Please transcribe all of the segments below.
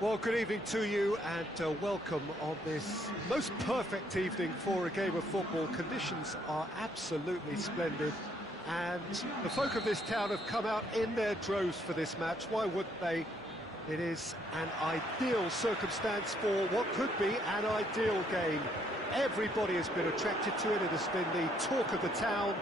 Well, good evening to you and welcome on this most perfect evening for a game of football. Conditions are absolutely splendid and the folk of this town have come out in their droves for this match. Why wouldn't they? It is an ideal circumstance for what could be an ideal game. Everybody has been attracted to it. It has been the talk of the town,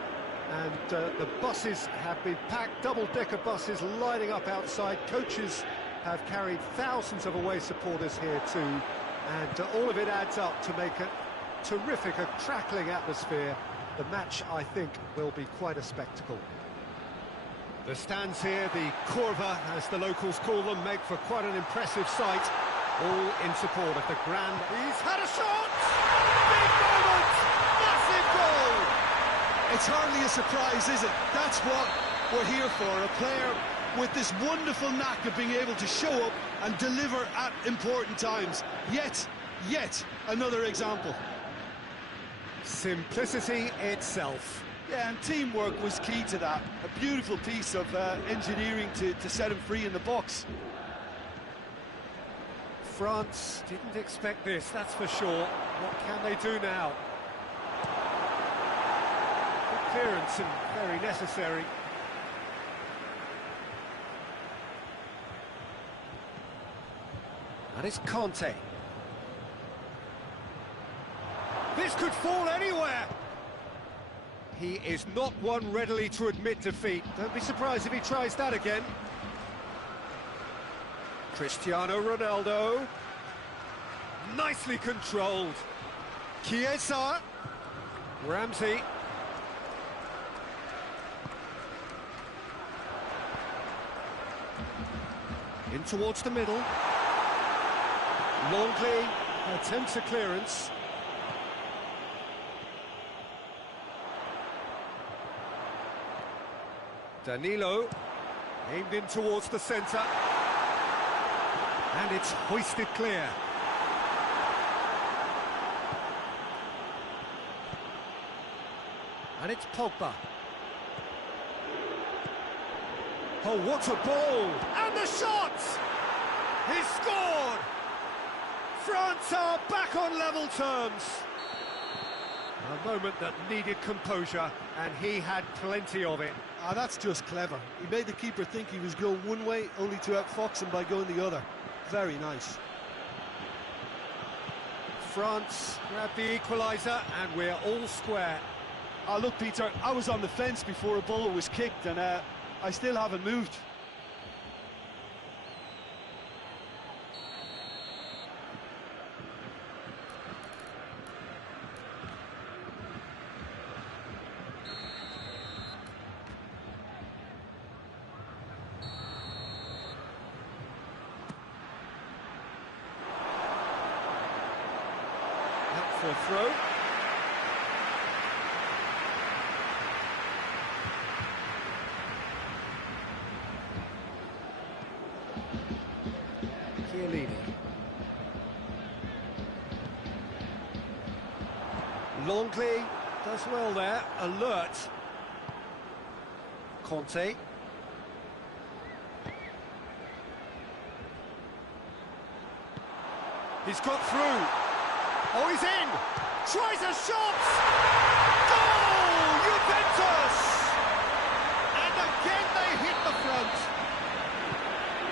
and the buses have been packed, double-decker buses lining up outside. Coaches have carried thousands of away supporters here too, and all of it adds up to make a terrific, a crackling atmosphere. The match, I think, will be quite a spectacle. The stands here, the curva, as the locals call them, make for quite an impressive sight, all in support of the grand... He's had a shot! Big moment! Massive goal! It's hardly a surprise, is it? That's what we're here for, a player with this wonderful knack of being able to show up and deliver at important times. Yet another example. Simplicity itself. Yeah, and teamwork was key to that. A beautiful piece of engineering to set him free in the box. France didn't expect this, that's for sure. What can they do now? Good clearance and very necessary. And it's Conte. This could fall anywhere. He is not one readily to admit defeat. Don't be surprised if he tries that again. Cristiano Ronaldo. Nicely controlled. Chiesa. Ramsey. In towards the middle. Longley attempts a clearance. Danilo, aimed in towards the centre, and it's hoisted clear. And it's Pogba. Oh, what a ball! And the shot! He's scored! France are back on level terms. A moment that needed composure, and he had plenty of it. Ah, that's just clever. He made the keeper think he was going one way, only to outfox him by going the other. Very nice. France grab the equaliser, and we're all square. Ah, look, Peter, I was on the fence before a ball was kicked, and I still haven't moved. For a throw. Chiellini. Longley does well there, alert. Conte. He's got through. Oh, he's in! Tries a shot! Goal! Juventus! And again they hit the front.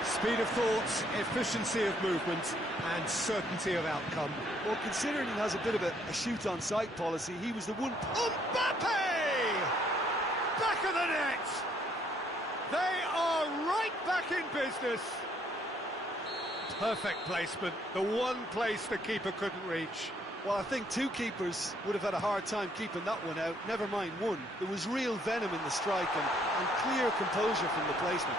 Speed of thought, efficiency of movement, and certainty of outcome. Well, considering he has a bit of a shoot-on-sight policy, he was the one... Mbappe! Back of the net! They are right back in business. Perfect placement, the one place the keeper couldn't reach. Well, I think two keepers would have had a hard time keeping that one out, never mind one. There was real venom in the strike and clear composure from the placement.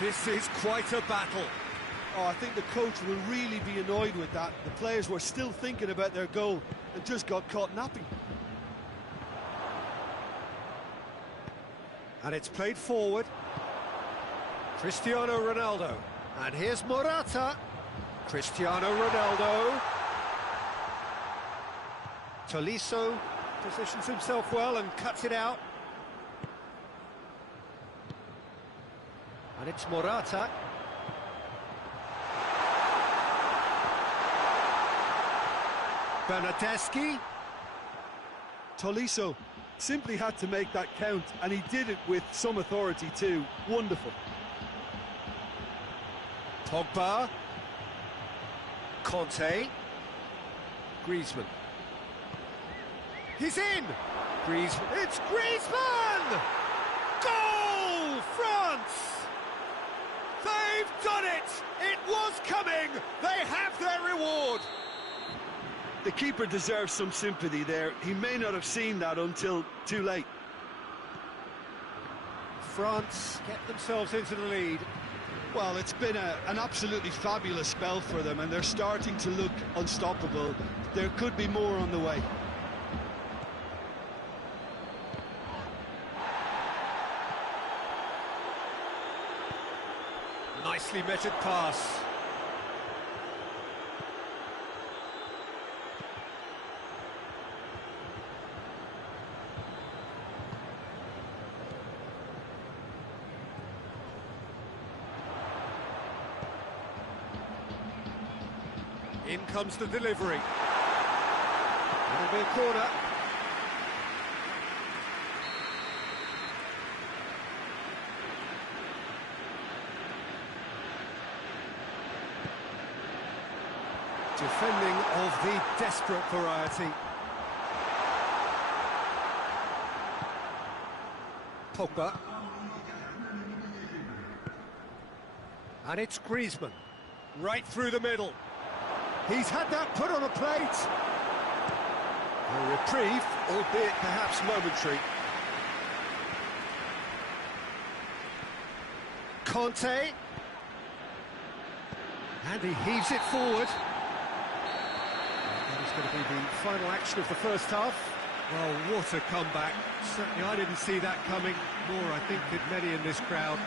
This is quite a battle. Oh, I think the coach will really be annoyed with that. The players were still thinking about their goal and just got caught napping. And it's played forward. Cristiano Ronaldo, and here's Morata. Cristiano Ronaldo. Tolisso positions himself well and cuts it out. And it's Morata. Bernardeschi. Tolisso simply had to make that count, and he did it with some authority too. Wonderful. Pogba. Conte. Griezmann. He's in! Griezmann. It's Griezmann! Goal! France! They've done it! It was coming! They have their reward! The keeper deserves some sympathy there. He may not have seen that until too late. France get themselves into the lead. Well, it's been an absolutely fabulous spell for them, and they're starting to look unstoppable. There could be more on the way. Nicely measured pass. In comes the delivery. It'll be a corner. Defending of the desperate variety. Pogba. And it's Griezmann. Right through the middle. He's had that put on a plate. A reprieve, albeit perhaps momentary. Conte. And he heaves it forward. That is going to be the final action of the first half. Well, what a comeback. Certainly I didn't see that coming, nor I think did many in this crowd.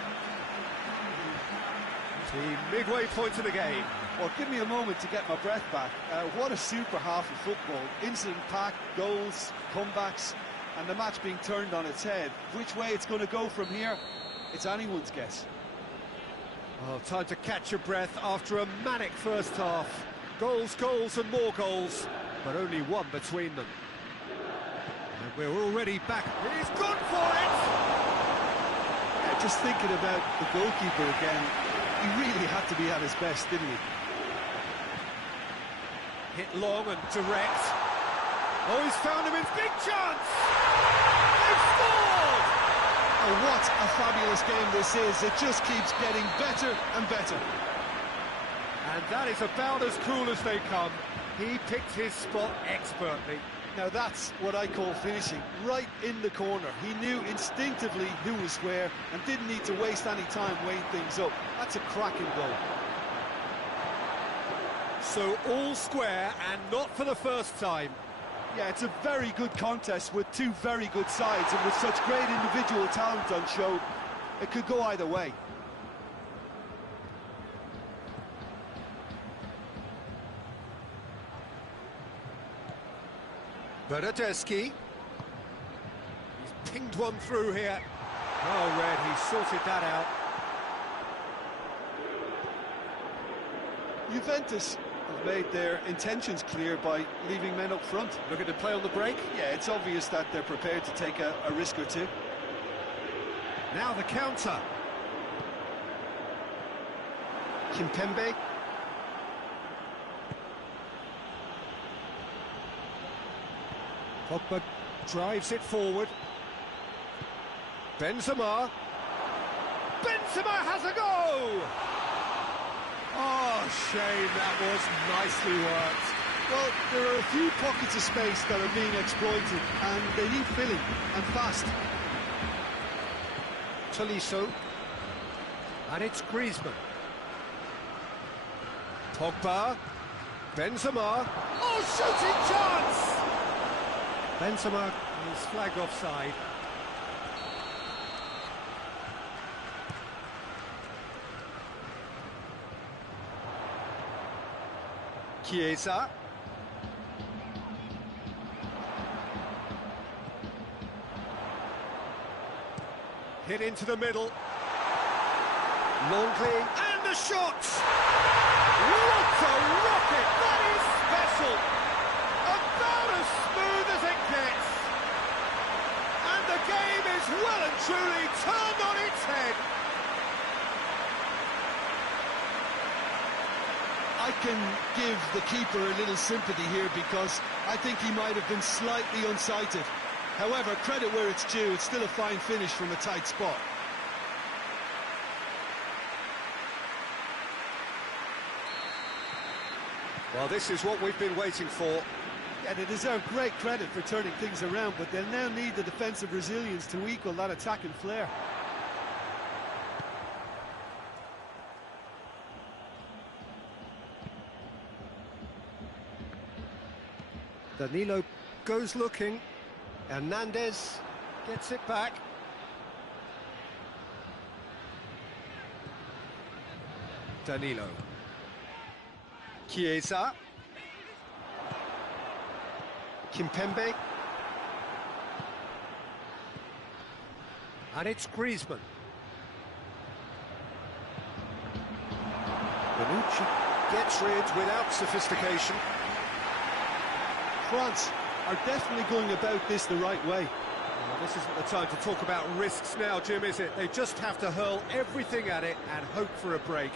The midway point of the game. Well, give me a moment to get my breath back. What a super half of football. Incident-packed, goals, comebacks, and the match being turned on its head. Which way it's going to go from here, it's anyone's guess. Oh, time to catch your breath after a manic first half. Goals, goals and more goals, but only one between them. And we're already back. He's gone for it! Yeah, just thinking about the goalkeeper again, he really had to be at his best, didn't he? Hit long and direct. Oh, he's found him in big chance! They've scored! Oh, what a fabulous game this is. It just keeps getting better and better. And that is about as cool as they come. He picked his spot expertly. Now that's what I call finishing, right in the corner. He knew instinctively who was where and didn't need to waste any time weighing things up. That's a cracking goal. So all square, and not for the first time. Yeah, it's a very good contest with two very good sides, and with such great individual talent on show, it could go either way. Bernardeschi. He's pinged one through here. Oh, Red, he sorted that out. Juventus have made their intentions clear by leaving men up front. Looking to play on the break. Yeah, it's obvious that they're prepared to take a risk or two. Now the counter. Kimpembe. Pogba drives it forward. Benzema. Benzema has a go! Oh, shame, that was nicely worked. Well, there are a few pockets of space that are being exploited, and they need filling, and fast. Tolisso. And it's Griezmann. Pogba. Benzema. Oh, shooting chance! Benzema is flagged offside. Chiesa. Hit into the middle. Longley. And the shot! What a rocket! That is special! A keeper a little sympathy here because I think he might have been slightly unsighted. However, credit where it's due, it's still a fine finish from a tight spot. Well, this is what we've been waiting for. Yeah, they deserve great credit for turning things around, but they'll now need the defensive resilience to equal that attacking flair. Danilo goes looking. Hernandez gets it back. Danilo. Chiesa. Kimpembe. And it's Griezmann. Bonucci gets rid without sophistication. France are definitely going about this the right way. Well, this isn't the time to talk about risks now, Jim, is it? They just have to hurl everything at it and hope for a break.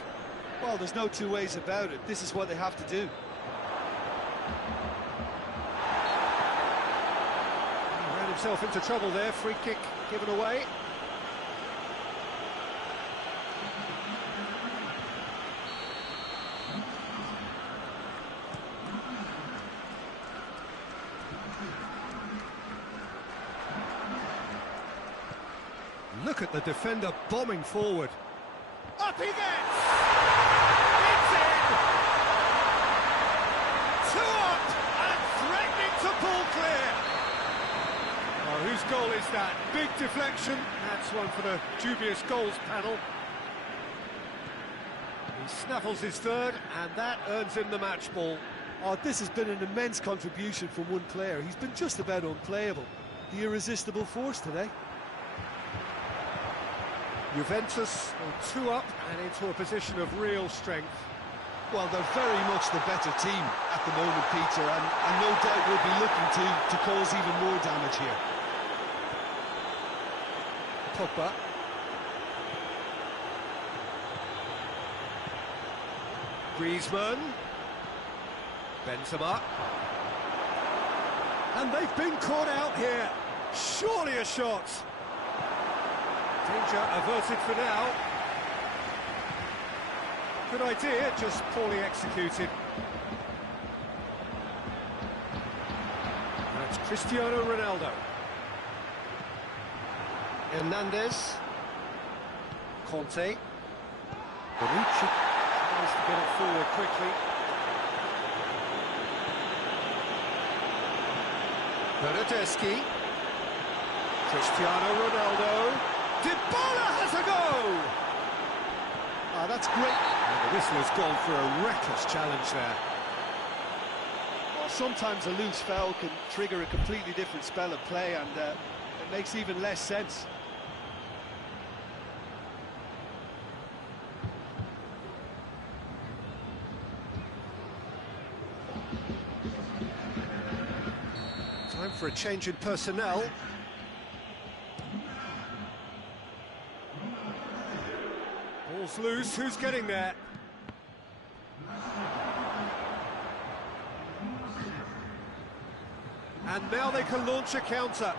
Well, there's no two ways about it. This is what they have to do. He ran himself into trouble there. Free kick given away. Look at the defender bombing forward. Up he gets! It's in! 2 up and threatening to pull clear. Oh, whose goal is that? Big deflection. That's one for the dubious goals panel. He snaffles his third, and that earns him the match ball. Oh, this has been an immense contribution from one player. He's been just about unplayable. The irresistible force today. Juventus are 2 up and into a position of real strength. Well, they're very much the better team at the moment, Peter, and no doubt will be looking to cause even more damage here. Pogba. Griezmann. Benzema. And they've been caught out here. Surely a shot. Danger averted for now. Good idea, just poorly executed. That's Cristiano Ronaldo. Hernandez. Conte. Bonucci tries to get it forward quickly. Bernardeschi. Cristiano Ronaldo. Dybala has a go! Ah, that's great. And the whistle has gone for a reckless challenge there. Well, sometimes a loose foul can trigger a completely different spell of play, and it makes even less sense. Time for a change in personnel. Ball's loose, who's getting there? And now they can launch a counter.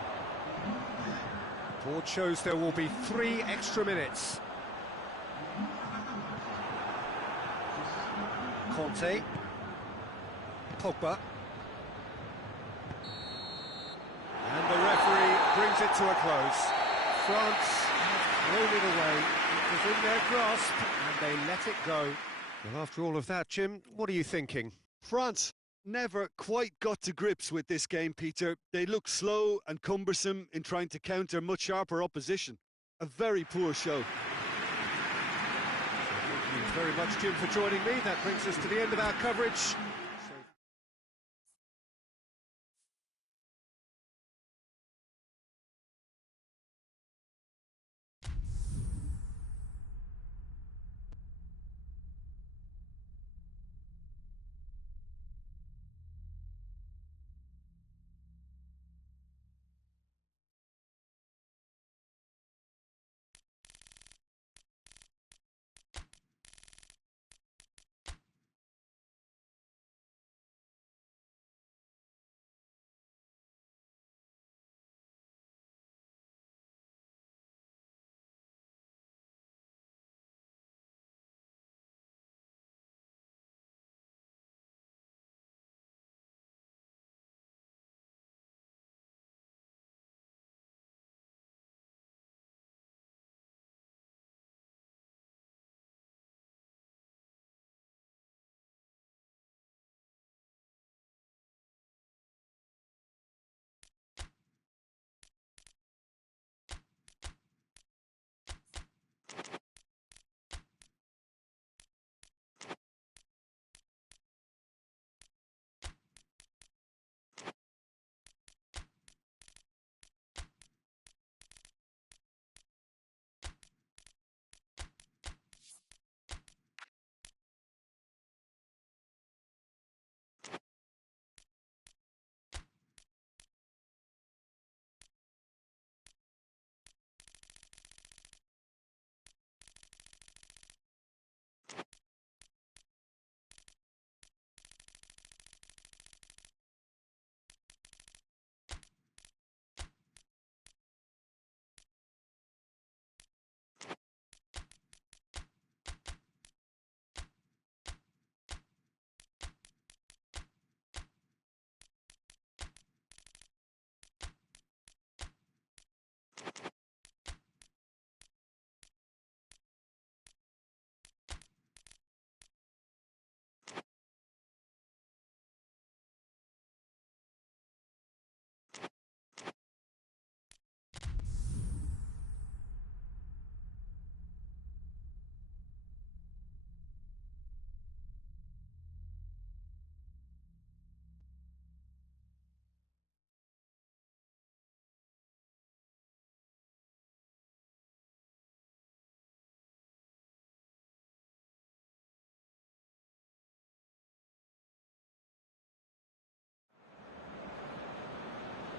Board shows there will be 3 extra minutes. Conte. Pogba. And the referee brings it to a close. France have thrown it away. It was in their grasp, and they let it go. Well, after all of that, Jim, what are you thinking? France never quite got to grips with this game, Peter. They looked slow and cumbersome in trying to counter much sharper opposition. A very poor show. Thank you very much, Jim, for joining me. That brings us to the end of our coverage.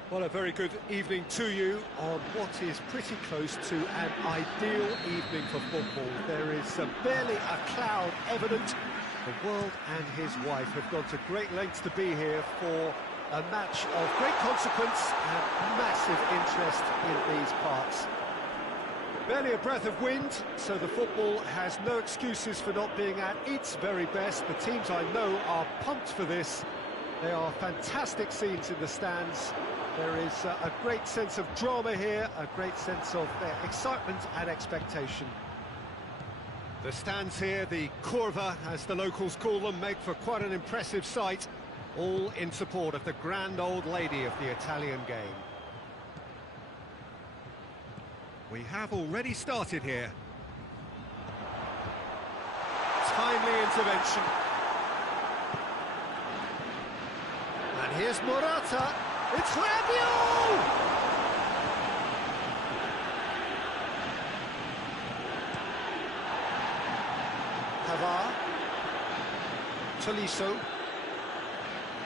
Well, a very good evening to you on what is pretty close to an ideal evening for football. There is barely a cloud evident. The world and his wife have gone to great lengths to be here for a match of great consequence and massive interest in these parts. Barely a breath of wind, so the football has no excuses for not being at its very best. The teams I know are pumped for this. They are fantastic scenes in the stands. There is a great sense of drama here, a great sense of excitement and expectation. The stands here, the curva, as the locals call them, make for quite an impressive sight, all in support of the grand old lady of the Italian game. We have already started here. Timely intervention. And here's Morata. It's Rabiot! Pavard. Tolisso.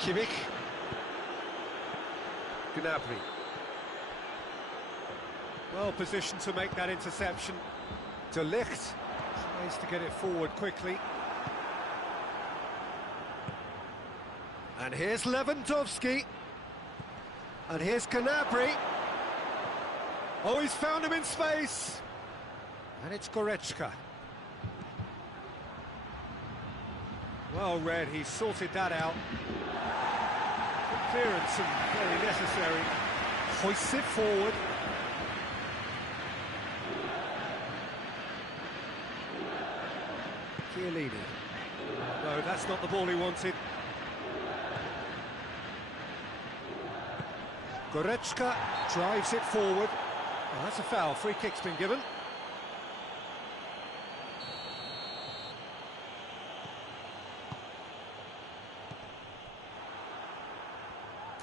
Kimmich. Gnabry. Well positioned to make that interception. De Ligt tries to get it forward quickly. And here's Lewandowski. And here's Gnabry. Oh, he's found him in space. And it's Goretzka. Well read, he sorted that out. Good clearance and very necessary. Hoists it forward. Chiellini. No, that's not the ball he wanted. Goretzka drives it forward. Oh, that's a foul. Free kick's been given.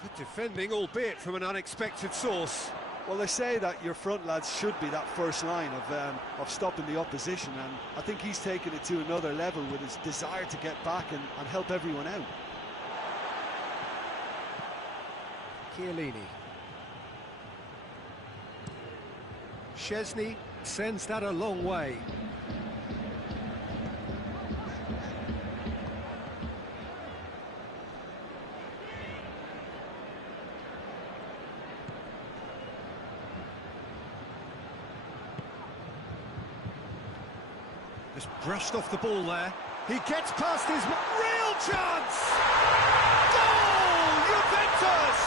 Good defending, albeit from an unexpected source. Well, they say that your front lads should be that first line of stopping the opposition, and I think he's taken it to another level with his desire to get back and help everyone out. Chiellini. Szczesny sends that a long way. Just brushed off the ball there. He gets past his real chance! Goal! Juventus!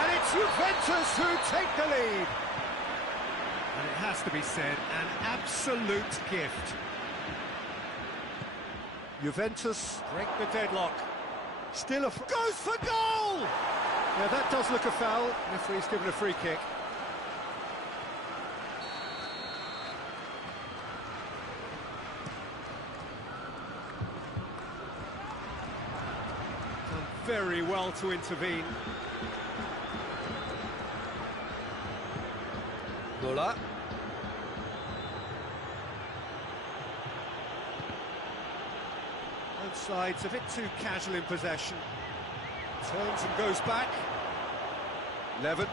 And it's Juventus who take the lead. And it has to be said, an absolute gift. Juventus break the deadlock. Still goes for goal! Yeah, that does look a foul. Referee's given a free kick. Done very well to intervene. Muller. Both sides a bit too casual in possession. Turns and goes back. Lewandowski!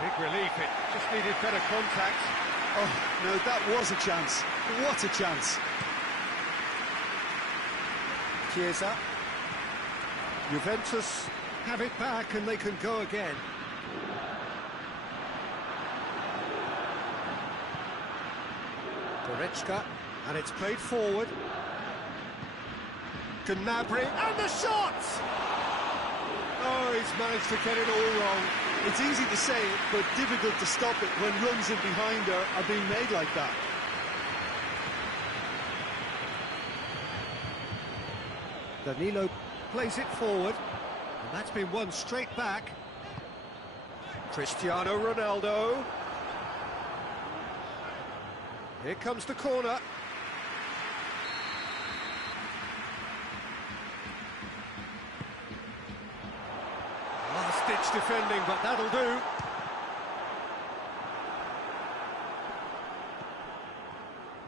Big relief, it just needed better contact. Oh, no, that was a chance. What a chance. Chiesa. Juventus have it back and they can go again. Goretzka, and it's played forward. Gnabry, and the shot! Oh, he's managed to get it all wrong. It's easy to say it, but difficult to stop it when runs in behind are being made like that. Danilo plays it forward, and that's been won straight back. Cristiano Ronaldo. Here comes the corner. Last-ditch defending, but that'll do.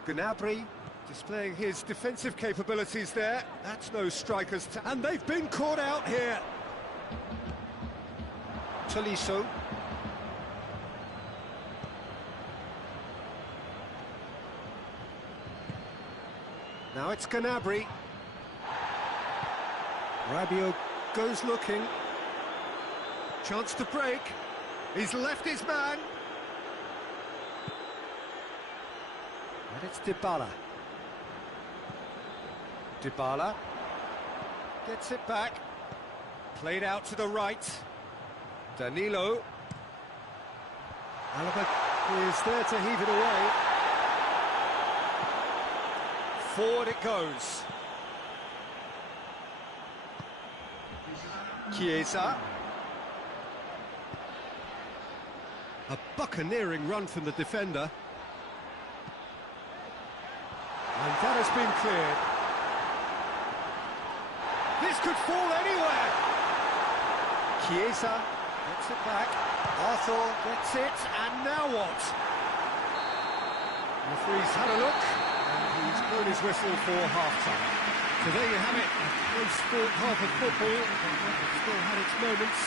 Gnabry Displaying his defensive capabilities there. That's no striker's and they've been caught out here. Tolisso. Now it's Gnabry. Rabiot goes looking. Chance to break. He's left his man. And it's Dybala. Dybala gets it back. Played out to the right. Danilo. Alaba is there to heave it away. Forward it goes. Chiesa. A buccaneering run from the defender. And that has been cleared. This could fall anywhere. Chiesa gets it back. Arthur gets it, and now what? The referee's had a look, and he's blown his whistle for half-time. So there you have it, a close-fought half of football. It still had its moments.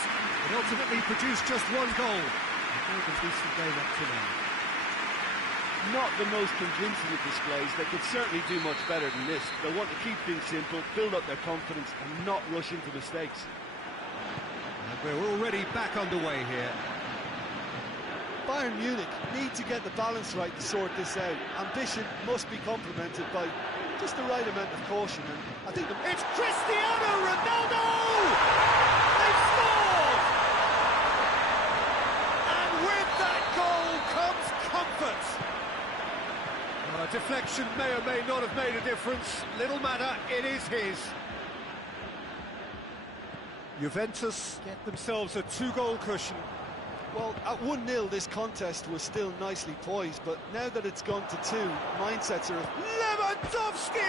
It ultimately produced just one goal. A decent game up to now. Not the most convincing of displays. They could certainly do much better than this. They'll want to keep things simple, build up their confidence and not rush into mistakes. And we're already back underway here. Bayern Munich need to get the balance right to sort this out. Ambition must be complemented by just the right amount of caution. And I think it's Cristiano Ronaldo! They've scored! And with that goal comes comfort. Deflection may or may not have made a difference. Little matter, it is his. Juventus get themselves a 2-goal cushion. Well, at 1-0 this contest was still nicely poised, but now that it's gone to 2, mindsets are... Lewandowski!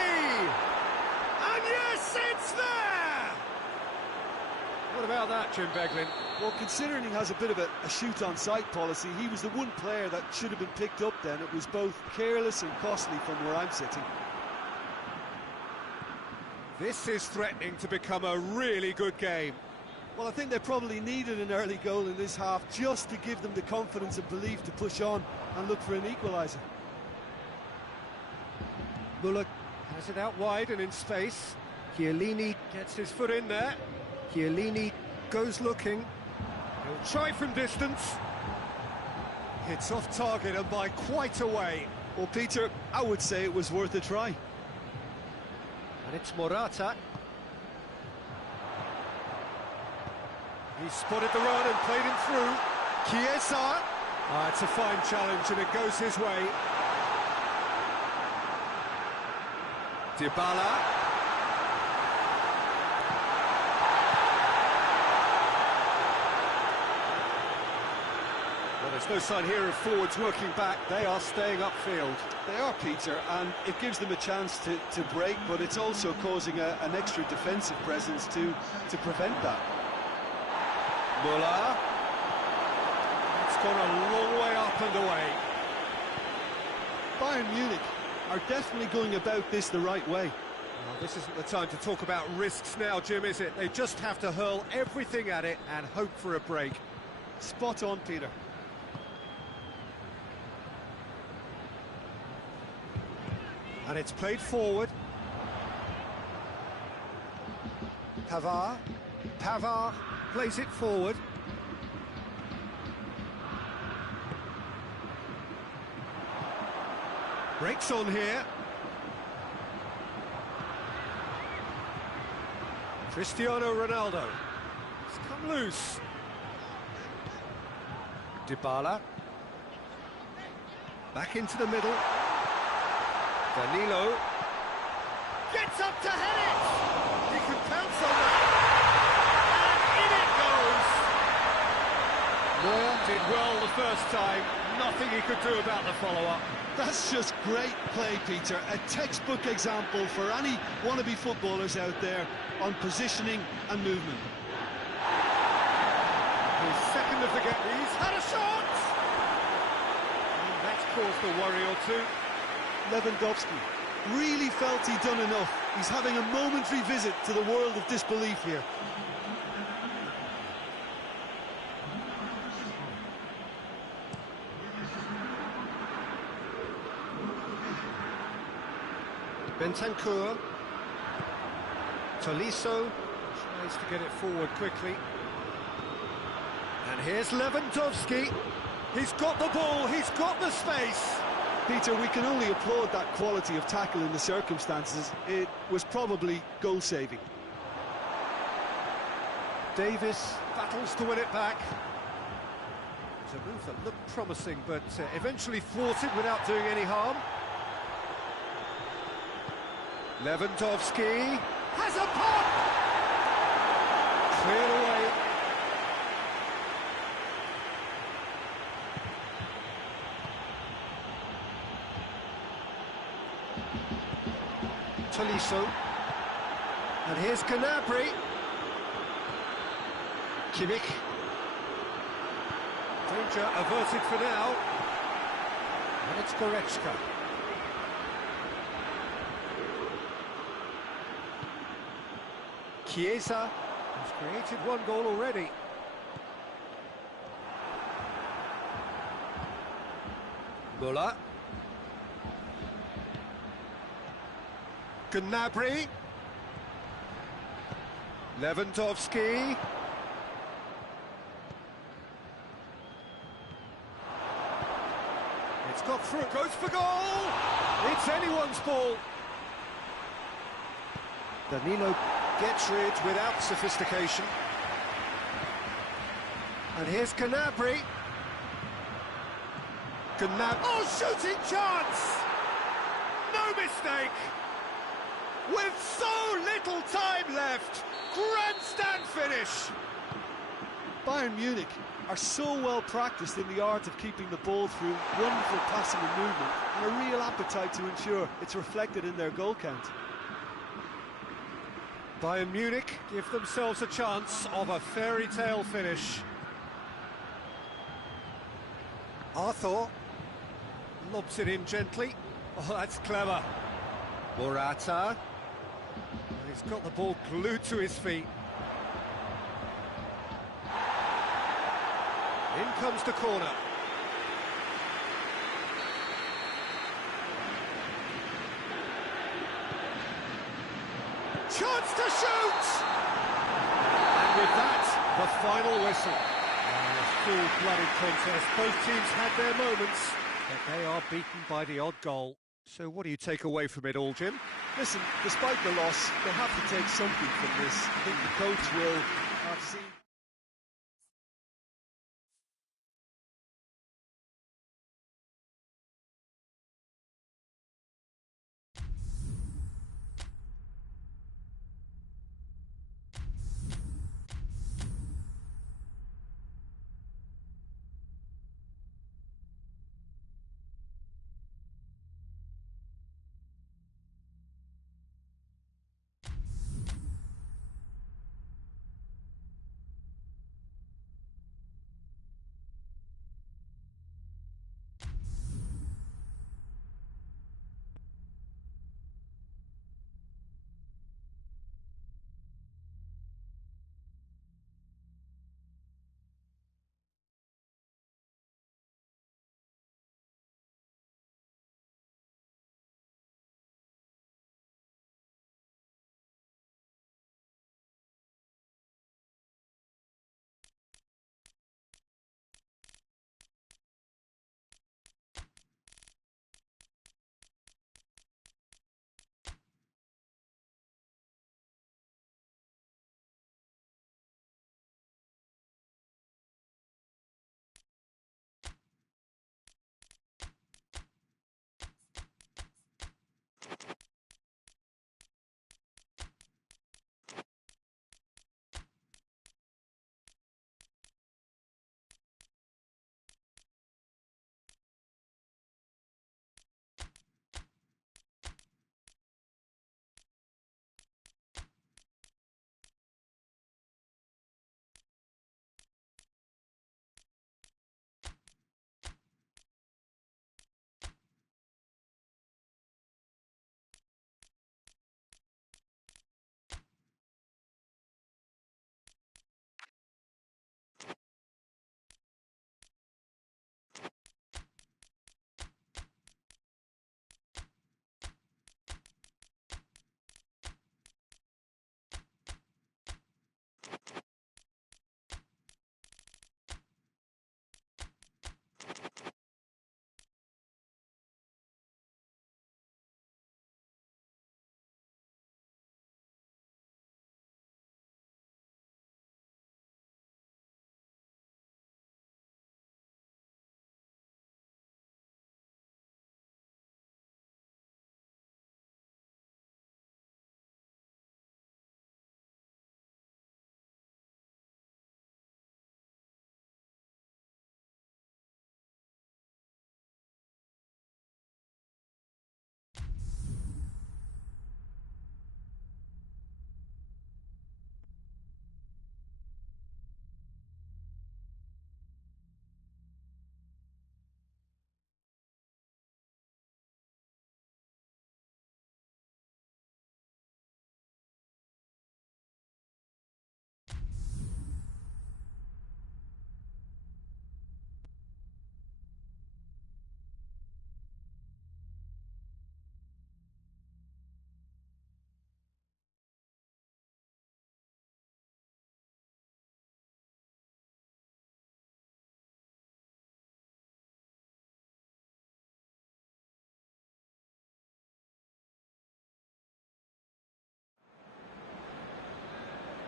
And yes, it's there! What about that, Jim Beglin? Well, considering he has a bit of a shoot-on-sight policy, he was the one player that should have been picked up then. It was both careless and costly from where I'm sitting. This is threatening to become a really good game. Well, I think they probably needed an early goal in this half just to give them the confidence and belief to push on and look for an equaliser. Muller has it out wide and in space. Chiellini gets his foot in there. Chiellini goes looking. He'll try from distance. Hits off target and by quite a way. Well, Peter, I would say it was worth a try. And it's Morata. He spotted the run and played him through. Chiesa. It's a fine challenge and it goes his way. Dybala. Well, there's no sign here of forwards working back. They are staying upfield. They are, Peter, and it gives them a chance to break, but it's also causing an extra defensive presence to prevent that. Muller. It's gone a long way up and away. Bayern Munich are definitely going about this the right way. Well, this isn't the time to talk about risks now, Jim, is it? They just have to hurl everything at it and hope for a break. Spot on, Peter. And it's played forward. Pavard plays it forward. Breaks on here. Cristiano Ronaldo. It's come loose. Dybala. Back into the middle. Danilo. Gets up to head it! He can pounce on that. And in it goes! Neuer did well the first time. Nothing he could do about the follow-up. That's just great play, Peter. A textbook example for any wannabe footballers out there on positioning and movement. His second of the game. He's had a shot! And that's caused a worry or two. Lewandowski really felt he'd done enough. He's having a momentary visit to the world of disbelief here. Bentancur. Tolisso tries to get it forward quickly. And here's Lewandowski. He's got the ball, he's got the space. Peter, we can only applaud that quality of tackle in the circumstances. It was probably goal-saving. Davis battles to win it back. It's a move that looked promising, but eventually thwarted without doing any harm. Lewandowski has a pop! Cleared away. Tolisso. And here's Gnabry. Kimmich. Danger averted for now. And it's Goretzka. Chiesa has created one goal already. Muller. Gnabry. Lewandowski. It's got through, goes for goal! It's anyone's ball. Danilo gets rid without sophistication. And here's Gnabry. Oh, shooting chance! No mistake! With so little time left, grandstand finish! Bayern Munich are so well practiced in the art of keeping the ball through wonderful passing and movement, and a real appetite to ensure it's reflected in their goal count. Bayern Munich give themselves a chance of a fairy tale finish. Arthur lobs it in gently. Oh, that's clever. Morata. He's got the ball glued to his feet. In comes the corner. Chance to shoot! And with that, the final whistle. A full-blooded contest. Both teams had their moments, but they are beaten by the odd goal. So what do you take away from it all, Jim? Listen, despite the loss, they have to take something from this. I think the coach will have seen...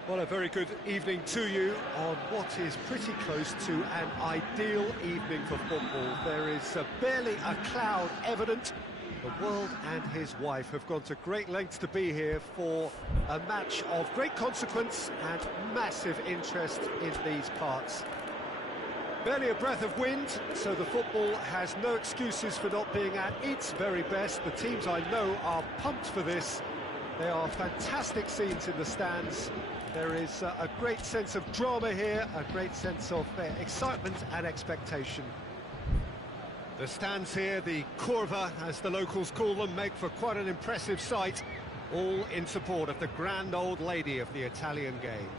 Well, a very good evening to you on what is pretty close to an ideal evening for football. There is barely a cloud evident. The world and his wife have gone to great lengths to be here for a match of great consequence and massive interest in these parts. Barely a breath of wind, so the football has no excuses for not being at its very best. The teams I know are pumped for this. There are fantastic scenes in the stands. There is a great sense of drama here, a great sense of excitement and expectation. The stands here, the curva, as the locals call them, make for quite an impressive sight, all in support of the grand old lady of the Italian game.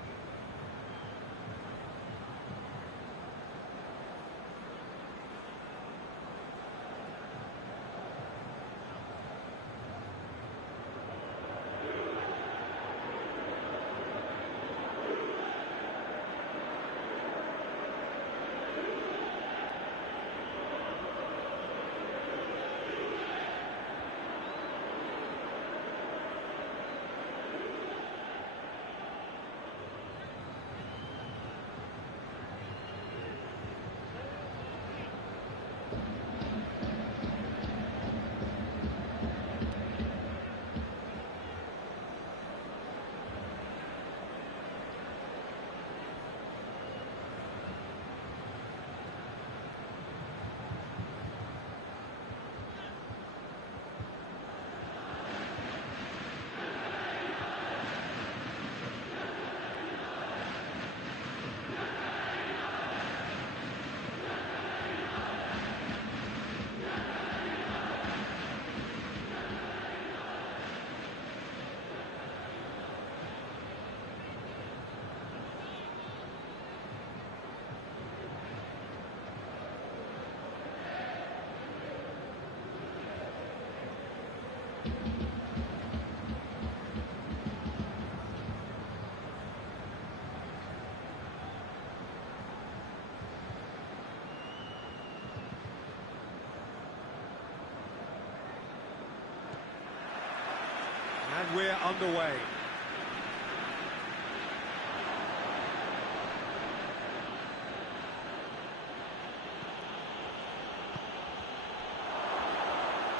And we're underway.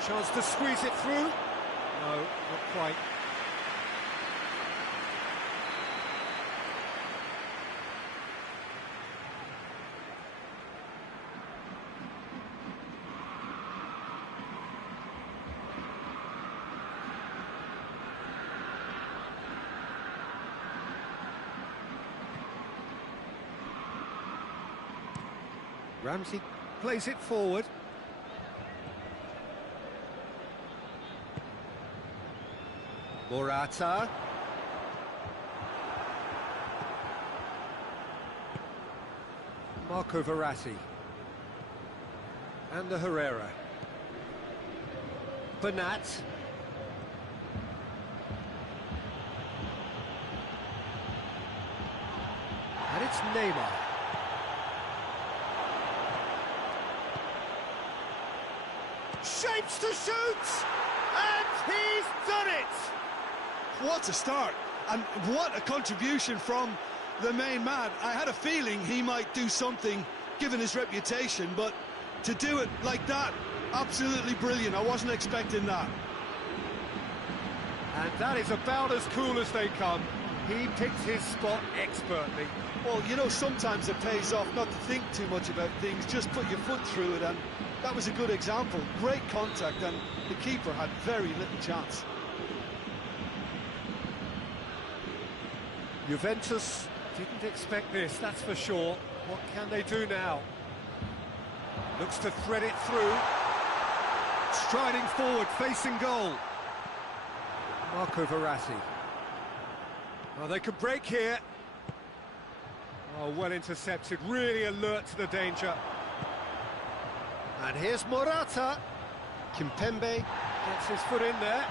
Chance to squeeze it through. No, not quite. Ramsey plays it forward. Morata. Marco Verratti. And the Herrera. Bernat. And it's Neymar. Shapes to shoot! And he's done it! What a start, and what a contribution from the main man. I had a feeling he might do something, given his reputation, but to do it like that, absolutely brilliant. I wasn't expecting that. And that is about as cool as they come. He picked his spot expertly. Well, you know, sometimes it pays off not to think too much about things, just put your foot through it, and that was a good example. Great contact, and the keeper had very little chance. Juventus didn't expect this, that's for sure. What can they do now? Looks to thread it through. Striding forward, facing goal. Marco Verratti. Oh, they could break here. Oh, well intercepted, really alert to the danger. And here's Morata. Kimpembe gets his foot in there.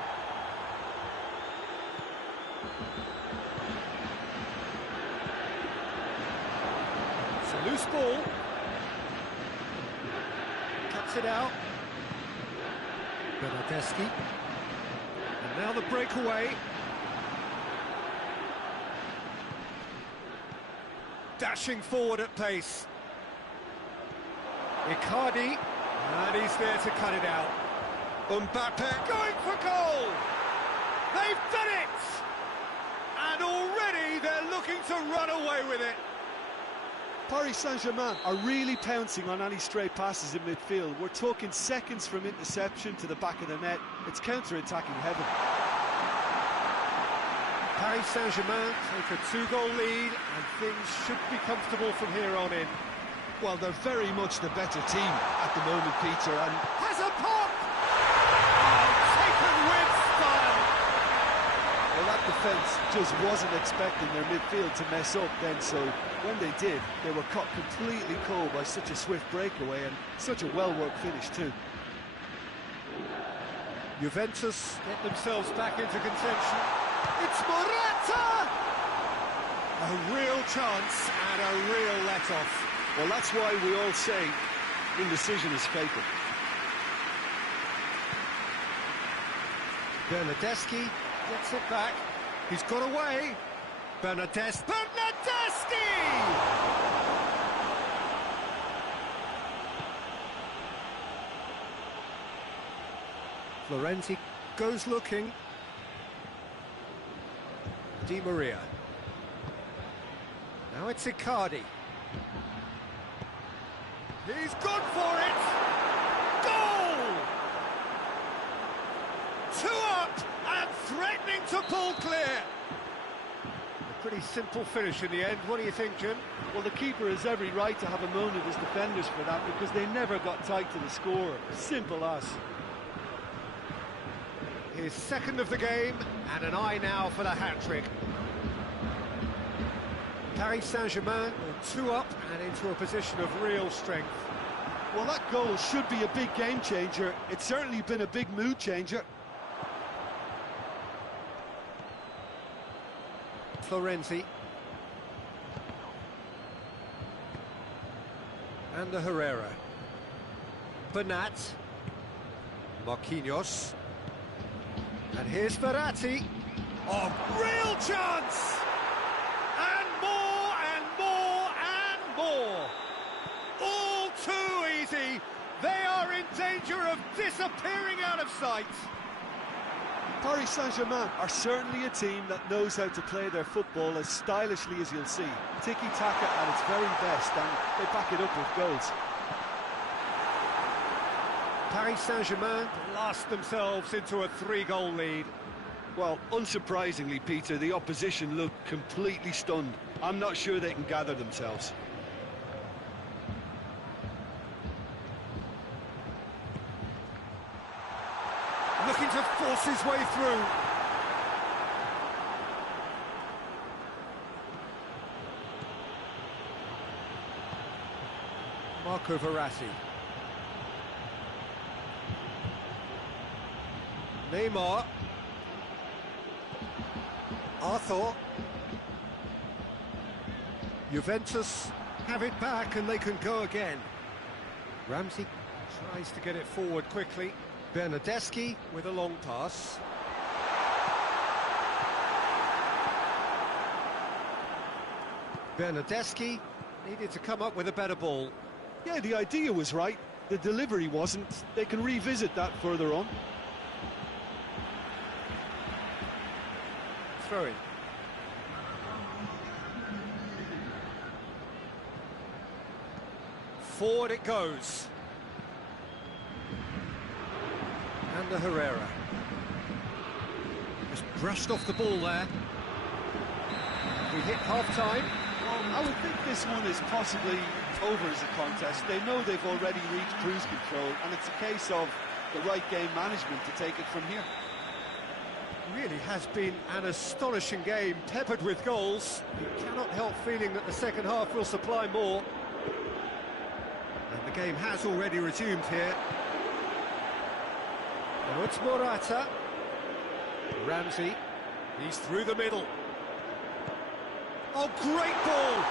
It's a loose ball. Cuts it out. Bernardeschi. And now the breakaway. dashing forward at pace. Icardi, and he's there to cut it out. Mbappe going for goal! They've done it! And already they're looking to run away with it. Paris Saint-Germain are really pouncing on any stray passes in midfield. We're talking seconds from interception to the back of the net. It's counter-attacking heaven. Paris Saint-Germain take a 2-goal lead and things should be comfortable from here on in. Well, they're very much the better team at the moment, Peter, and Has a pop! Oh, taken with style! well, that defence just wasn't expecting their midfield to mess up then, so when they did, they were caught completely cold by such a swift breakaway and such a well-worked finish too. Juventus get themselves back into contention. It's Morata! A real chance and a real let-off. Well, that's why we all say indecision is fatal. Bernardeschi gets it back. He's got away. Bernardeschi! Florenzi goes looking. Di Maria. Now it's Icardi. He's gone for it! Goal! 2 up and threatening to pull clear. A pretty simple finish in the end. What do you think, Jim? Well, the keeper has every right to have a moan at his defenders for that because they never got tight to the score. Simple as. His second of the game and an eye now for the hat-trick. Paris Saint-Germain are 2 up and into a position of real strength. Well, that goal should be a big game changer. It's certainly been a big mood changer. Florenzi. And the Herrera. Bernat. Marquinhos. And here's Verratti. Oh, real chance! And more and more and more. All too easy. They are in danger of disappearing out of sight. Paris Saint-Germain are certainly a team that knows how to play their football as stylishly as you'll see. Tiki-taka at its very best, and they back it up with goals. Paris Saint-Germain blast themselves into a 3-goal lead. Well, unsurprisingly, Peter, the opposition looked completely stunned. I'm not sure they can gather themselves. Looking to force his way through. Marco Verratti. Neymar. Arthur. Juventus have it back and they can go again. Ramsey tries to get it forward quickly. Bernardeschi with a long pass. Bernardeschi needed to come up with a better ball. Yeah, the idea was right. The delivery wasn't. They can revisit that further on. Throw in. Forward it goes. And the Herrera. Just brushed off the ball there. We hit half-time. I would think this one is possibly over as a contest. They know they've already reached cruise control, and it's a case of the right game management to take it from here. Really has been an astonishing game, peppered with goals. You cannot help feeling that the second half will supply more. And the game has already resumed here. Now it's Morata. Ramsey. He's through the middle. Oh, great ball!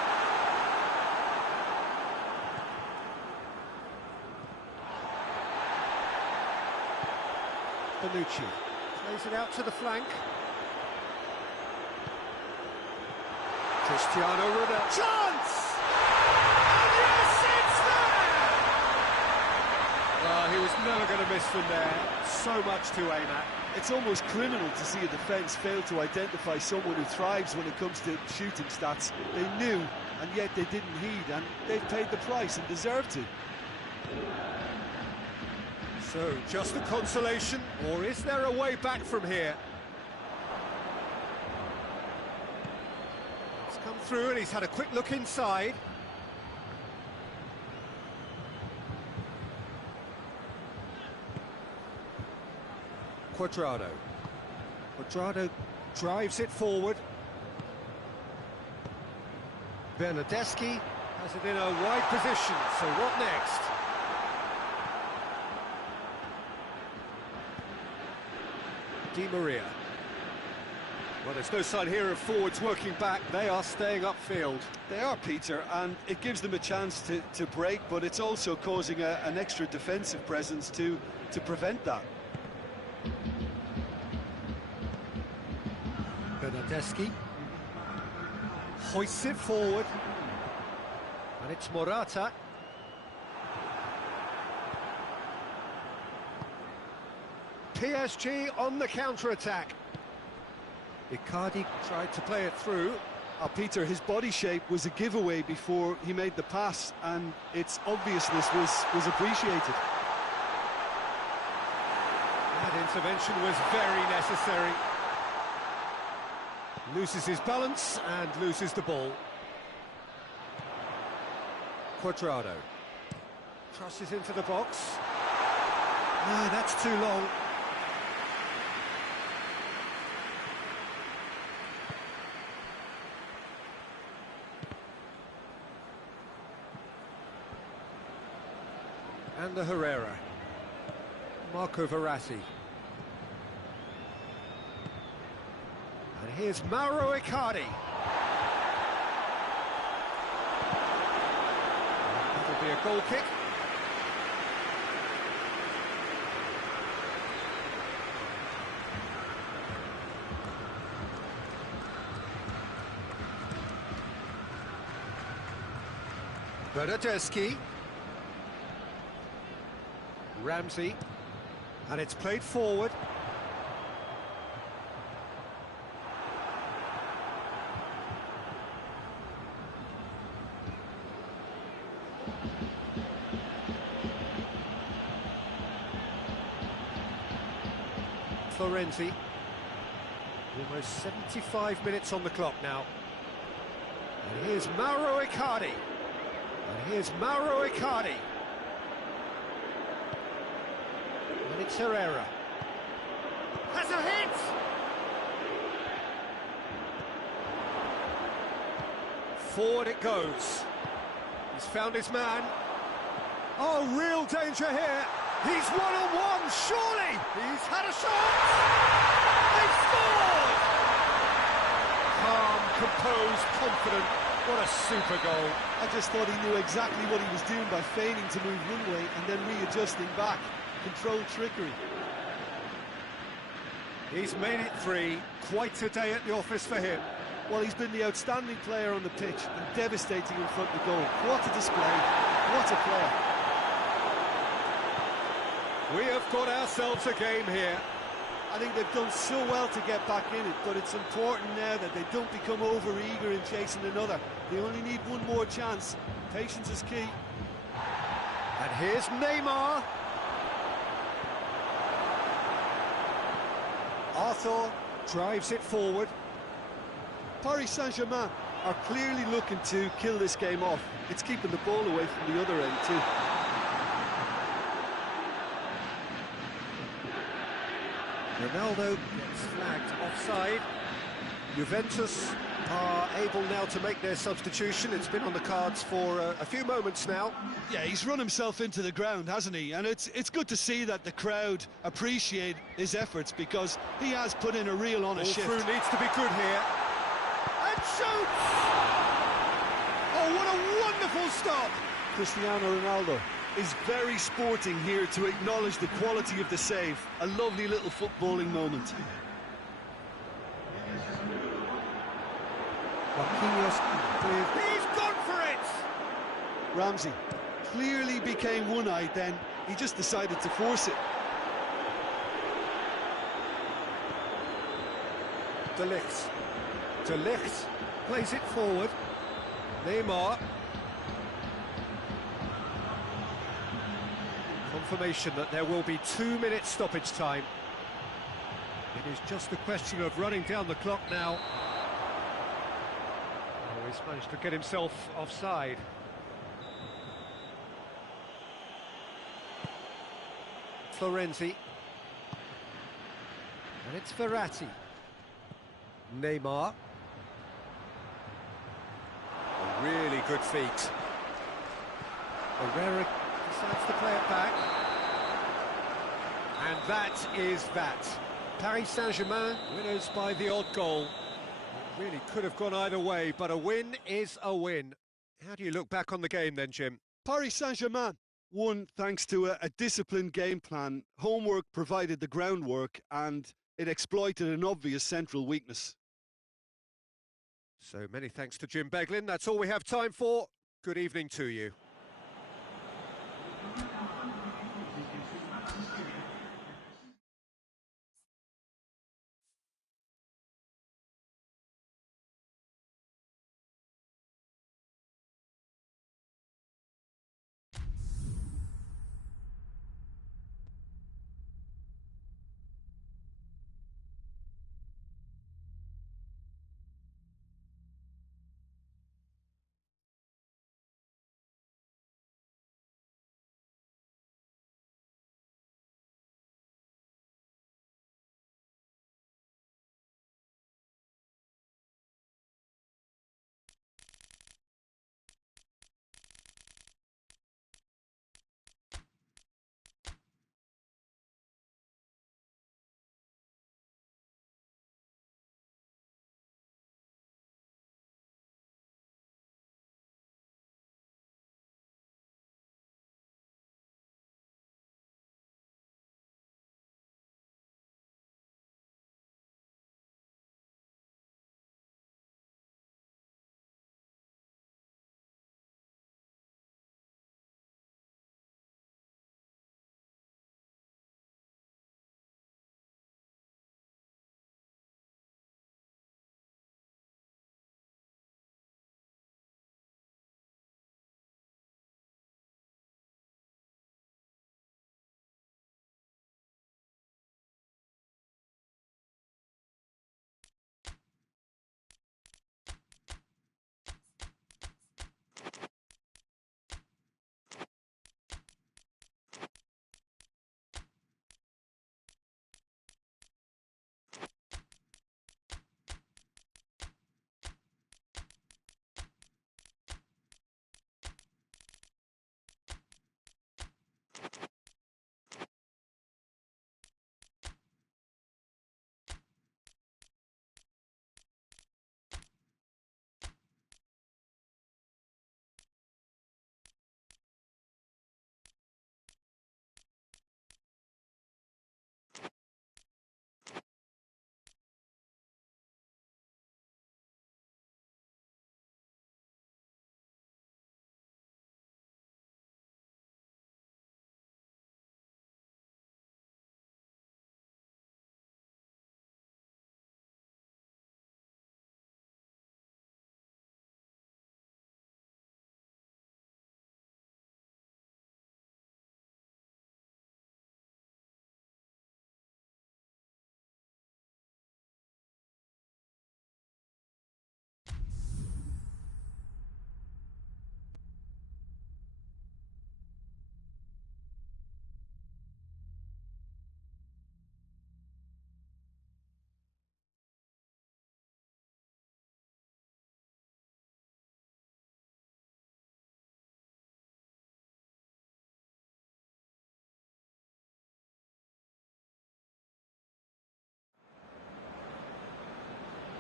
Bonucci plays it out to the flank. To Cristiano Ronaldo. Chance! And yes, it's there! Well, he was never going to miss from there. So much to aim at. It's almost criminal to see a defence fail to identify someone who thrives when it comes to shooting stats. They knew, and yet they didn't heed, and they've paid the price and deserved to. So, just a consolation, or is there a way back from here? He's come through and he's had a quick look inside. Cuadrado. Cuadrado drives it forward. Bernardeschi has it in a wide position, so what next? Di Maria. Well, there's no sign here of forwards working back. They are staying upfield. They are, Peter, and it gives them a chance to break, but it's also causing an extra defensive presence to prevent that. Bernardeschi hoists it forward, and it's Morata. PSG on the counter-attack. Icardi tried to play it through. Peter, his body shape was a giveaway before he made the pass, and its obviousness was appreciated. That intervention was very necessary. Loses his balance and loses the ball. Cuadrado crosses into the box. No, that's too long. And the Herrera. Marco Verratti. And here's Mauro Icardi. That'll be a goal kick. Bernardeschi. Ramsey. And it's played forward. Florenzi. Almost 75 minutes on the clock now. And here's Mauro Icardi. And here's Mauro Icardi. And it's Herrera. Has a hit! Forward it goes. He's found his man. Oh, real danger here. He's one-on-one, surely! He's had a shot! They've scored! Calm, composed, confident. What a super goal. I just thought he knew exactly what he was doing by feigning to move one way and then readjusting back. Controlled trickery. He's made it three. Quite a day at the office for him. Well, he's been the outstanding player on the pitch and devastating in front of the goal. What a display. What a player. We have got ourselves a game here. I think they've done so well to get back in it, but it's important now that they don't become over-eager in chasing another. They only need one more chance. Patience is key. And here's Neymar. Arthur drives it forward. Paris Saint-Germain are clearly looking to kill this game off. It's keeping the ball away from the other end too. Ronaldo gets flagged offside. Juventus are able now to make their substitution. It's been on the cards for a few moments now. Yeah, he's run himself into the ground, hasn't he? And it's good to see that the crowd appreciate his efforts because he has put in a real honest shift. Ball through needs to be good here. And shoots! Oh, what a wonderful stop! Cristiano Ronaldo is very sporting here to acknowledge the quality of the save. A lovely little footballing moment. Marquinhos with... He's gone for it! Ramsey clearly became one-eyed then. He just decided to force it. De Ligt plays it forward. Neymar. Confirmation that there will be 2 minutes stoppage time. It is just a question of running down the clock now. Oh, he's managed to get himself offside. Florenzi. And it's Verratti. Neymar. A really good feat. Herrera decides to play it back. And that is that. Paris Saint-Germain winners by the odd goal. It really could have gone either way, but a win is a win. How do you look back on the game then, Jim? Paris Saint-Germain won thanks to a disciplined game plan. Homework provided the groundwork and it exploited an obvious central weakness. So many thanks to Jim Beglin. That's all we have time for. Good evening to you.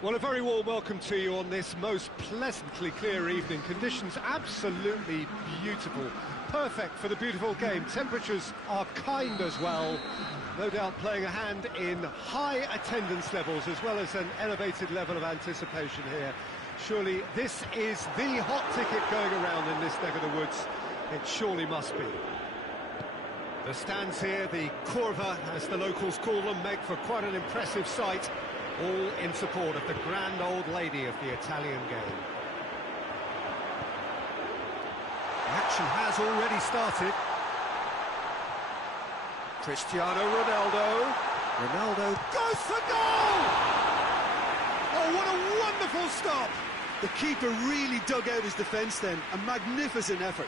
Well, a very warm welcome to you on this most pleasantly clear evening. Conditions absolutely beautiful. Perfect for the beautiful game. Temperatures are kind as well. No doubt playing a hand in high attendance levels as well as an elevated level of anticipation here. Surely this is the hot ticket going around in this neck of the woods. It surely must be. The stands here, the curva, as the locals call them, make for quite an impressive sight, all in support of the grand old lady of the Italian game. The action has already started. Cristiano Ronaldo. Ronaldo goes for goal! Oh, what a wonderful stop! The keeper really dug out his defence then. A magnificent effort.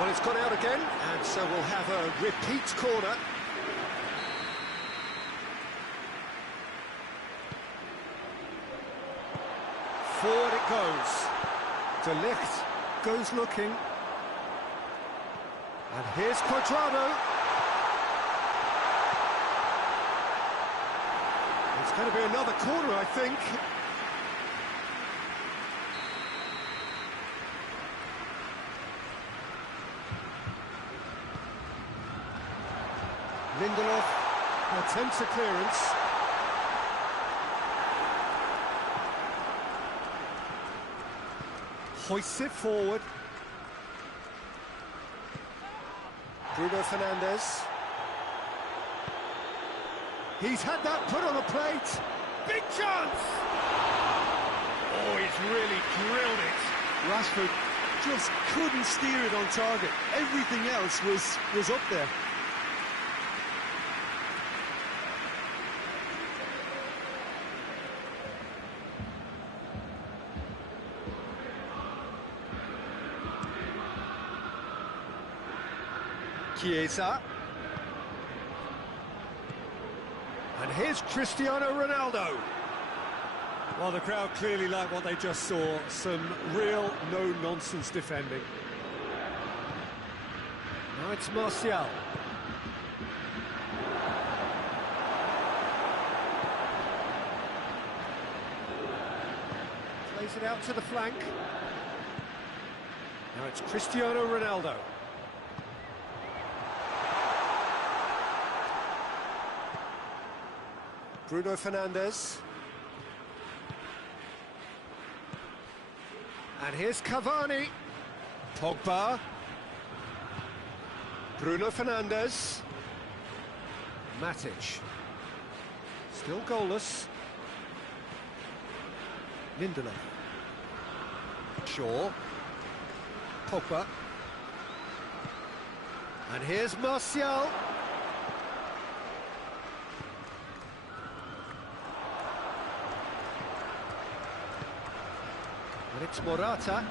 Well, it's gone out again, and so we'll have a repeat corner. Forward it goes. De Ligt goes looking. And here's Quadrado. It's going to be another corner, I think. Lindelof attempts a clearance. Hoists it forward. Bruno Fernandes. He's had that put on a plate. Big chance! Oh, he's really drilled it. Rashford just couldn't steer it on target. Everything else was up there. Chiesa. And here's Cristiano Ronaldo. Well, the crowd clearly like what they just saw. Some real no-nonsense defending. Now it's Martial. Plays it out to the flank. Now it's Cristiano Ronaldo. Bruno Fernandes. And here's Cavani. Pogba. Bruno Fernandes. Matic. Still goalless. Lindelof. Shaw. Pogba. And here's Martial. And it's Morata.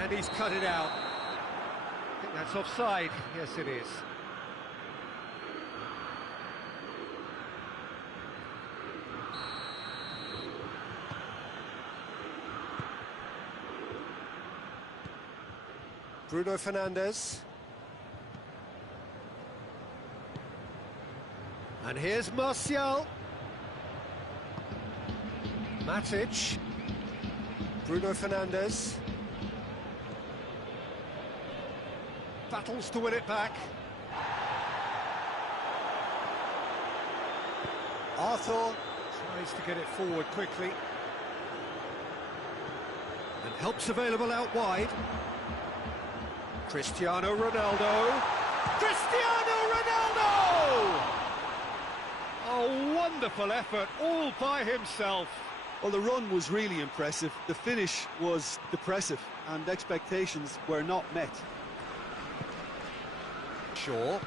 And he's cut it out. I think that's offside. Yes, it is. Bruno Fernandes. And here's Martial. Matic. Bruno Fernandes. Battles to win it back. Arthur tries to get it forward quickly. And help's available out wide. Cristiano Ronaldo. Cristiano Ronaldo! A wonderful effort, all by himself. Well, the run was really impressive. The finish was depressive, and expectations were not met. Shaw.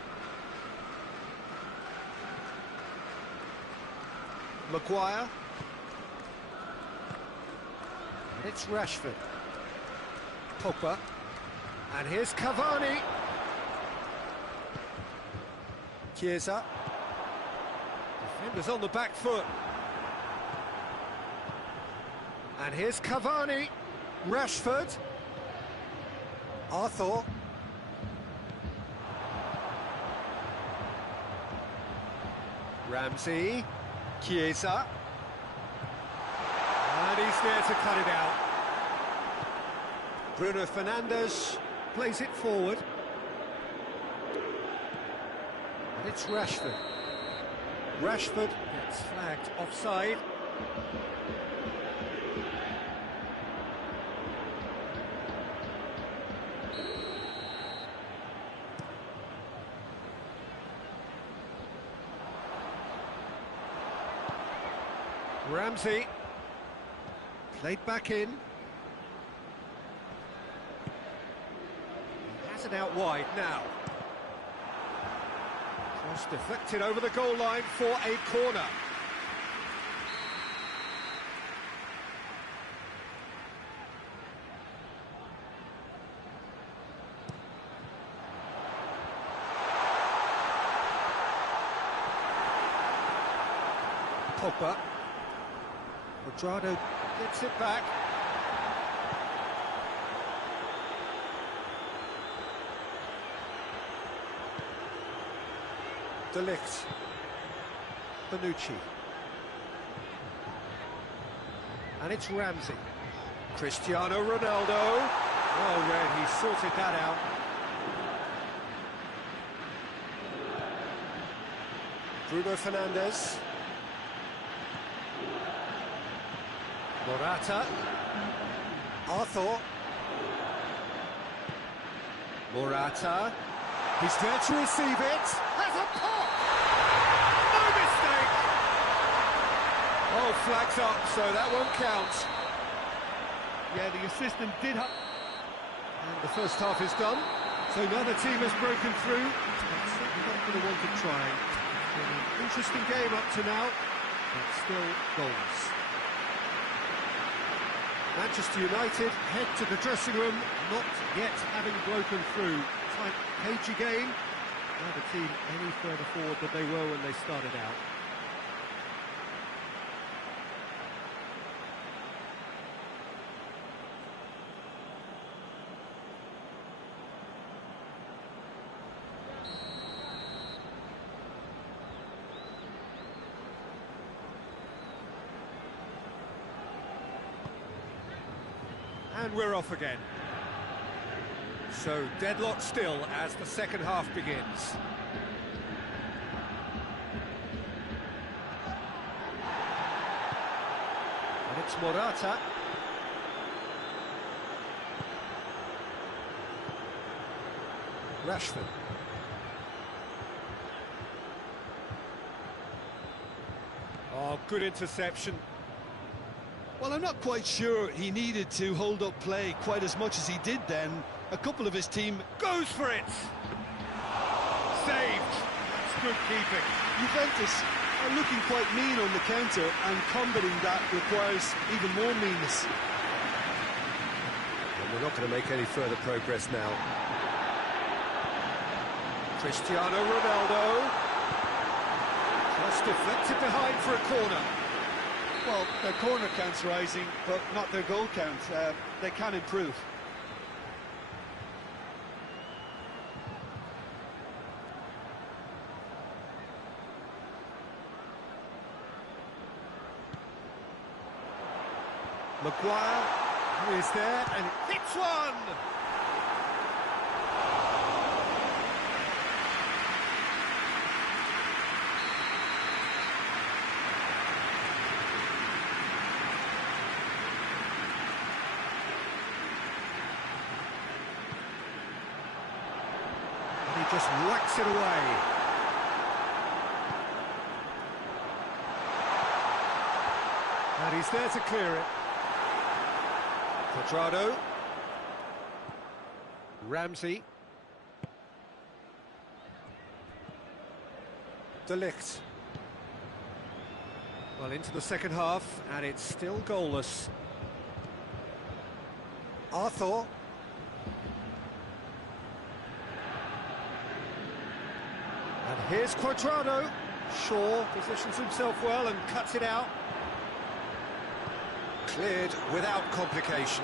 Maguire. And it's Rashford. Pogba. And here's Cavani. Chiesa. Defenders on the back foot. And here's Cavani. Rashford. Arthur. Ramsey. Chiesa. there to cut it out. Bruno Fernandes plays it forward. And it's Rashford. Rashford gets flagged offside. Ramsey played back in. He has it out wide now. Cross deflected over the goal line for a corner. Pogba. Quadrado gets it back. De Ligt. Bonucci. And it's Ramsey. Cristiano Ronaldo. Well read, he sorted that out. Bruno Fernandes. Morata. Arthur. Morata. He's there to receive it. Has a pop! No mistake! Oh, flags up, so that won't count. Yeah, the assistant did have... And the first half is done. So now the team has broken through. It's certainly not going to want to try. It's been an interesting game up to now, but still goals. Manchester United head to the dressing room, not yet having broken through. Tight, cagey game. Now the team any further forward than they were when they started out. And we're off again. So, deadlock still as the second half begins. And it's Morata. Rashford. Oh, good interception. Well, I'm not quite sure he needed to hold up play quite as much as he did then. A couple of his team... Goes for it! Saved! That's good keeping. Juventus are looking quite mean on the counter, and combating that requires even more meanness. And we're not going to make any further progress now. Cristiano Ronaldo. Cross deflected behind for a corner. Well, their corner count's rising, but not their goal count. They can improve. Maguire is there and hits one! And he just whacks it away. And he's there to clear it. Quadrado. Ramsey. De Ligt. Well, into the second half, and it's still goalless. Arthur. And here's Quadrado. Shaw positions himself well and cuts it out. Cleared without complication.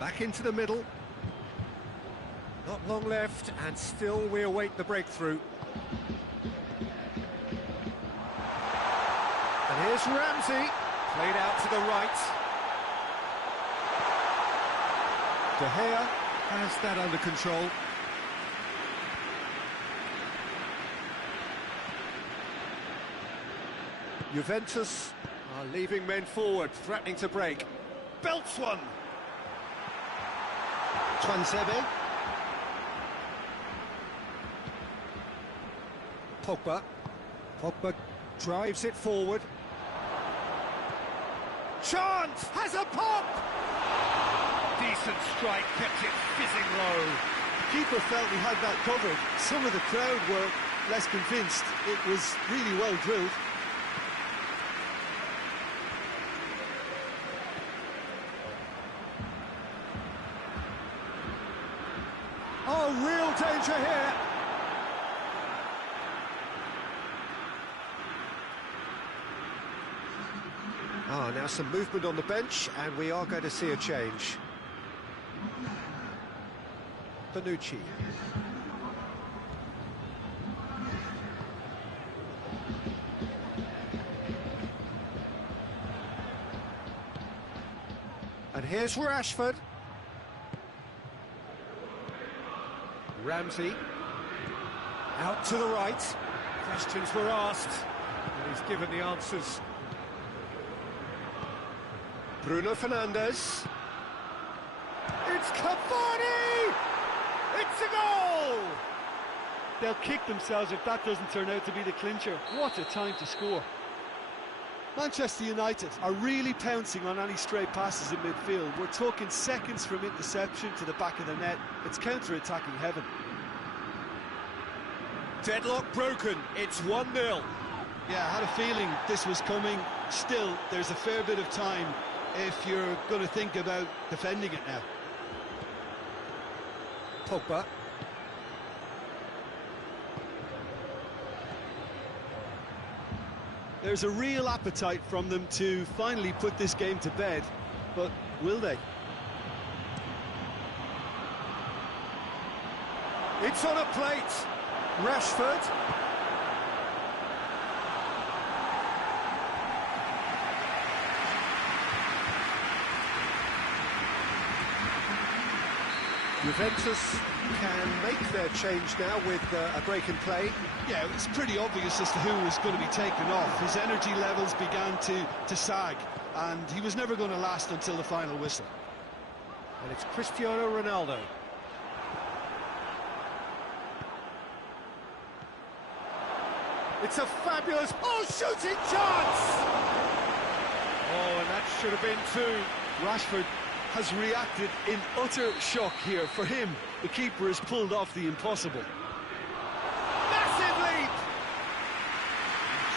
Back into the middle. Not long left, and still we await the breakthrough. And here's Ramsey, played out to the right. De Gea has that under control. Juventus are leaving men forward, threatening to break. Belts one. 2020. Pogba drives it forward. Chance has a pop! Decent strike, kept it fizzing low. The keeper felt he had that covered. Some of the crowd were less convinced. It was really well drilled. Oh, real danger here. Now some movement on the bench, and we are going to see a change. Bonucci. And here's Rashford. Ramsey. Out to the right. Questions were asked, and he's given the answers. Bruno Fernandes. It's Cavani! It's a goal! They'll kick themselves if that doesn't turn out to be the clincher. What a time to score. Manchester United are really pouncing on any stray passes in midfield. We're talking seconds from interception to the back of the net. It's counter-attacking heaven. Deadlock broken. It's 1-0. Yeah, I had a feeling this was coming. Still, there's a fair bit of time if you're going to think about defending it now. Pogba. There's a real appetite from them to finally put this game to bed, but will they? It's on a plate. Rashford. Juventus can make their change now with a break in play. Yeah, it was pretty obvious as to who was going to be taken off. His energy levels began to sag, and he was never going to last until the final whistle. And it's Cristiano Ronaldo. It's a fabulous, shooting chance! Oh, and that should have been two. Rashford has reacted in utter shock here. For him, the keeper has pulled off the impossible. Massive leap!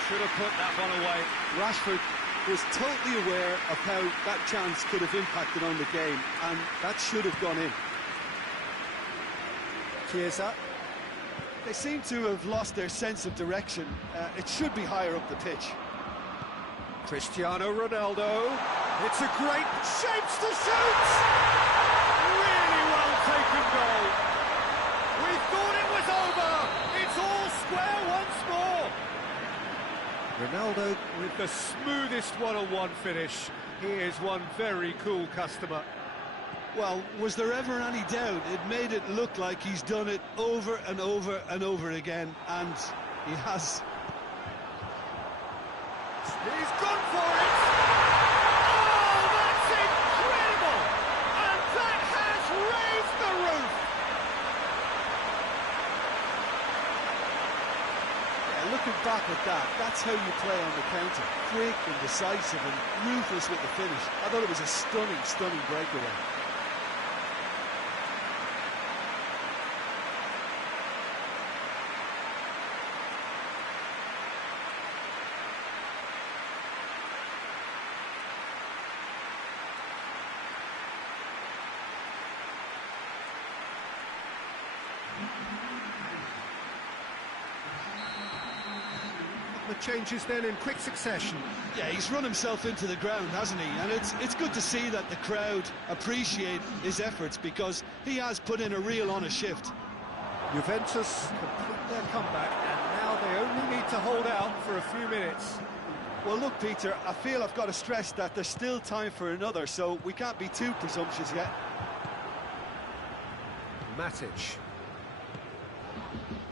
Should have put that one away. Rashford was totally aware of how that chance could have impacted on the game, and that should have gone in. Chiesa. They seem to have lost their sense of direction. It should be higher up the pitch. Cristiano Ronaldo. It's a great shapes to shoot! Really well taken goal. We thought it was over. It's all square once more. Ronaldo with the smoothest one-on-one finish. He is one very cool customer. Well, was there ever any doubt? It made it look like he's done it over and over and over again, and he has. He's gone for it! Oh, that's incredible! And that has raised the roof! Yeah, looking back at that, that's how you play on the counter. Quick and decisive and ruthless with the finish. I thought it was a stunning, stunning breakaway. the changes then in quick succession. Yeah, he's run himself into the ground, hasn't he? And it's good to see that the crowd appreciate his efforts, because he has put in a real honest shift. Juventus complete their comeback, and now they only need to hold out for a few minutes. Well, look, Peter, I feel I've got to stress that there's still time for another, so we can't be too presumptuous yet. Matic.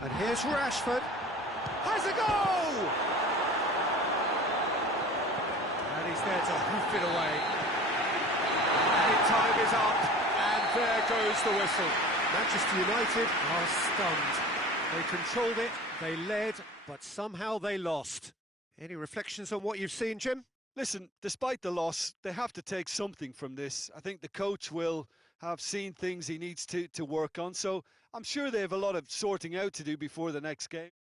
And here's Rashford. Has a goal! And he's there to hoof it away. And time is up, and there goes the whistle. Manchester United are stunned. They controlled it, they led, but somehow they lost. Any reflections on what you've seen, Jim? Listen, despite the loss, they have to take something from this. I think the coach will have seen things he needs to work on, so I'm sure they have a lot of sorting out to do before the next game.